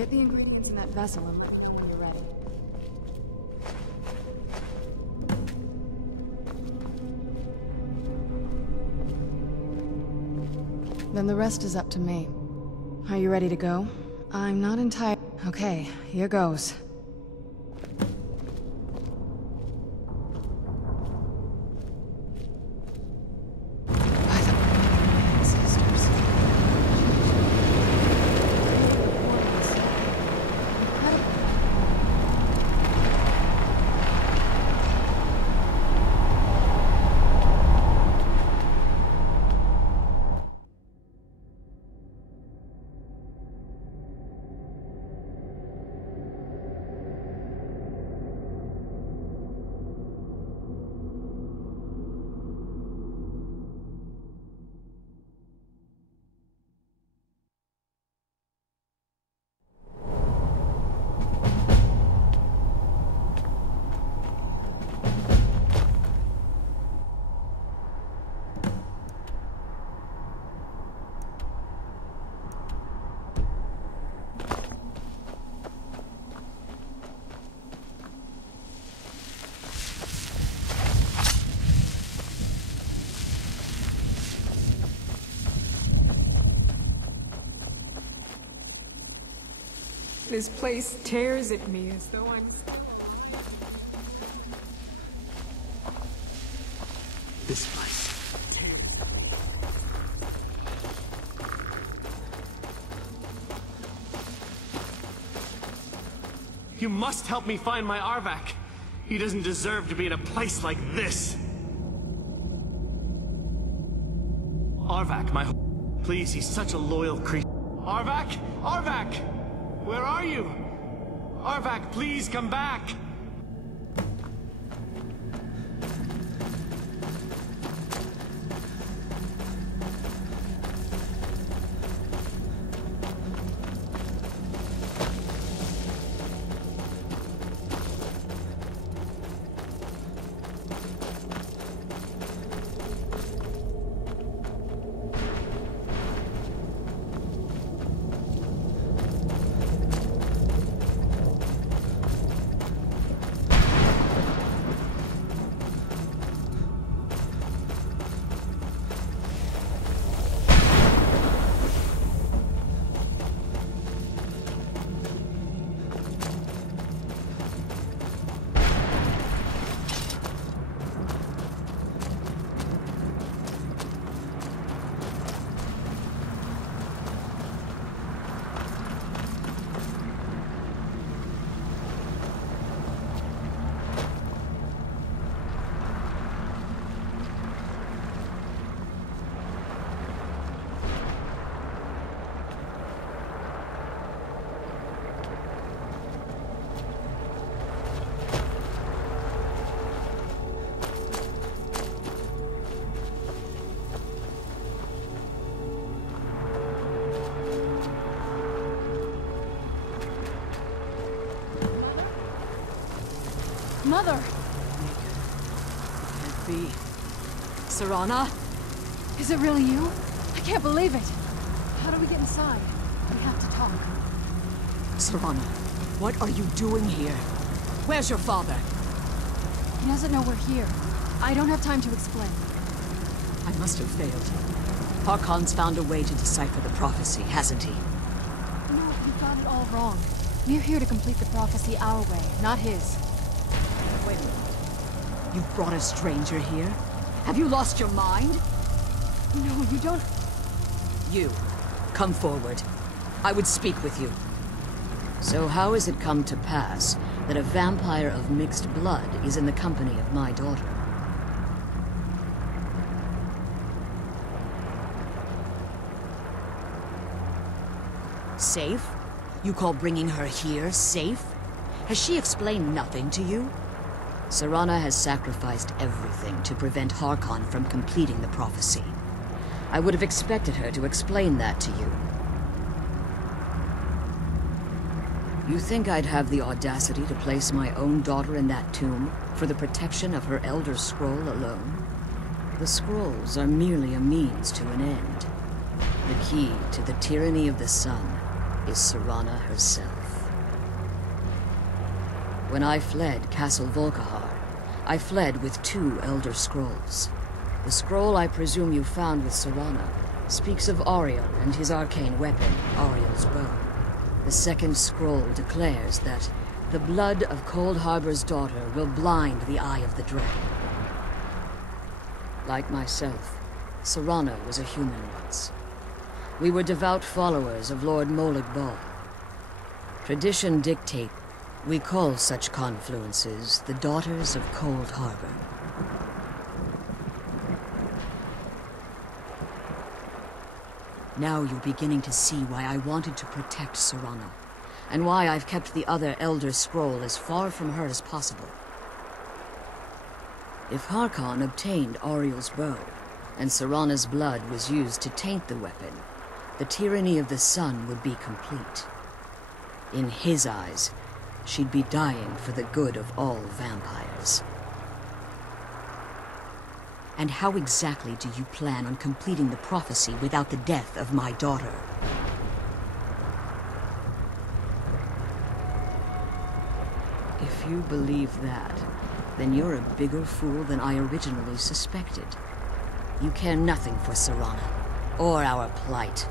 Get the ingredients in that vessel and let me know when you're ready. Then the rest is up to me. Are you ready to go? I'm not entirely... Okay, here goes. This place tears at me as though I'm... This place tears. You must help me find my Arvak. He doesn't deserve to be in a place like this. Arvak, please, he's such a loyal creature. Arvak? Arvak! Where are you? Arvak, please come back! Mother! Can't be. Serana? Is it really you? I can't believe it! How do we get inside? We have to talk. Serana, what are you doing here? Where's your father? He doesn't know we're here. I don't have time to explain. I must have failed. Harkon's found a way to decipher the prophecy, hasn't he? No, you got it all wrong. We're here to complete the prophecy our way, not his. Wait a minute. You brought a stranger here? Have you lost your mind? No, you don't... You, come forward. I would speak with you. So how has it come to pass that a vampire of mixed blood is in the company of my daughter? Safe? You call bringing her here safe? Has she explained nothing to you? Serana has sacrificed everything to prevent Harkon from completing the prophecy. I would have expected her to explain that to you. You think I'd have the audacity to place my own daughter in that tomb for the protection of her Elder Scroll alone? The scrolls are merely a means to an end. The key to the tyranny of the sun is Serana herself. When I fled Castle Volkihar, I fled with 2 Elder Scrolls. The scroll I presume you found with Serana speaks of Ariel and his arcane weapon, Ariel's bow. The second scroll declares that the blood of Cold Harbor's daughter will blind the eye of the dragon. Like myself, Serana was a human once. We were devout followers of Lord Molag Bal. Tradition dictates we call such confluences the Daughters of Cold Harbor. Now you're beginning to see why I wanted to protect Serana, and why I've kept the other Elder Scroll as far from her as possible. If Harkon obtained Ariel's bow, and Serana's blood was used to taint the weapon, the tyranny of the sun would be complete. In his eyes, she'd be dying for the good of all vampires. And how exactly do you plan on completing the prophecy without the death of my daughter? If you believe that, then you're a bigger fool than I originally suspected. You care nothing for Serana, or our plight.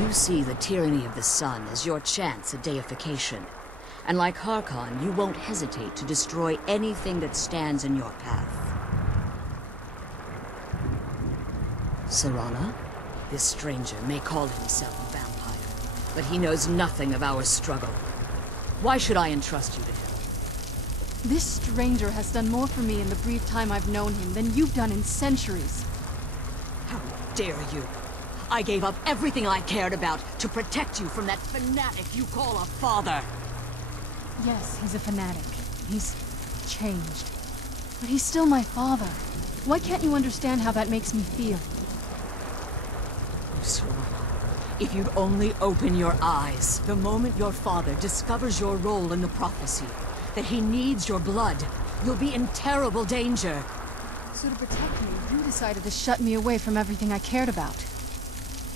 You see the tyranny of the sun as your chance at deification. And like Harkon, you won't hesitate to destroy anything that stands in your path. Serana? This stranger may call himself a vampire, but he knows nothing of our struggle. Why should I entrust you to him? This stranger has done more for me in the brief time I've known him than you've done in centuries. How dare you! I gave up everything I cared about to protect you from that fanatic you call a father! Yes, he's a fanatic. He's changed. But he's still my father. Why can't you understand how that makes me feel? Oh, Serana, if you'd only open your eyes. The moment your father discovers your role in the prophecy, that he needs your blood, you'll be in terrible danger. So to protect me, you decided to shut me away from everything I cared about.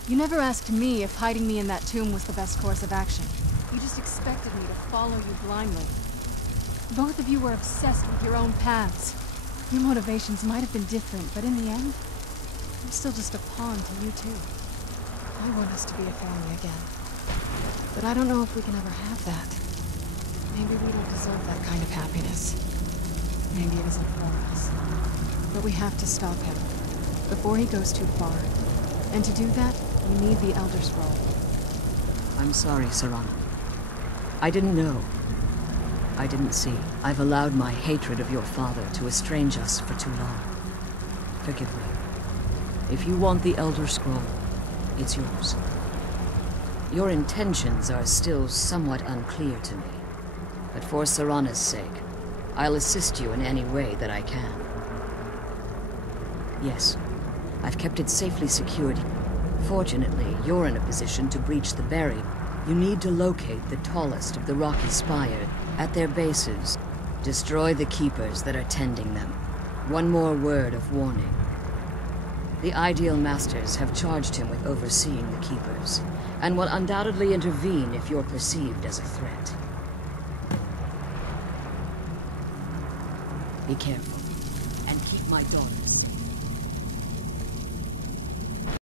You never asked me if hiding me in that tomb was the best course of action. You just expected me to follow you blindly. Both of you were obsessed with your own paths. Your motivations might have been different, but in the end, I'm still just a pawn to you two. I want us to be a family again. But I don't know if we can ever have that. Maybe we don't deserve that kind of happiness. Maybe it isn't for us. But we have to stop him, before he goes too far. And to do that, we need the Elder Scroll. I'm sorry, Serana. I didn't know. I didn't see. I've allowed my hatred of your father to estrange us for too long. Forgive me. If you want the Elder Scroll, it's yours. Your intentions are still somewhat unclear to me. But for Serana's sake, I'll assist you in any way that I can. Yes, I've kept it safely secured. Fortunately, you're in a position to breach the barrier. You need to locate the tallest of the rocky spires at their bases. Destroy the keepers that are tending them. One more word of warning. The Ideal Masters have charged him with overseeing the keepers, and will undoubtedly intervene if you're perceived as a threat. Be careful, and keep my daughters safe.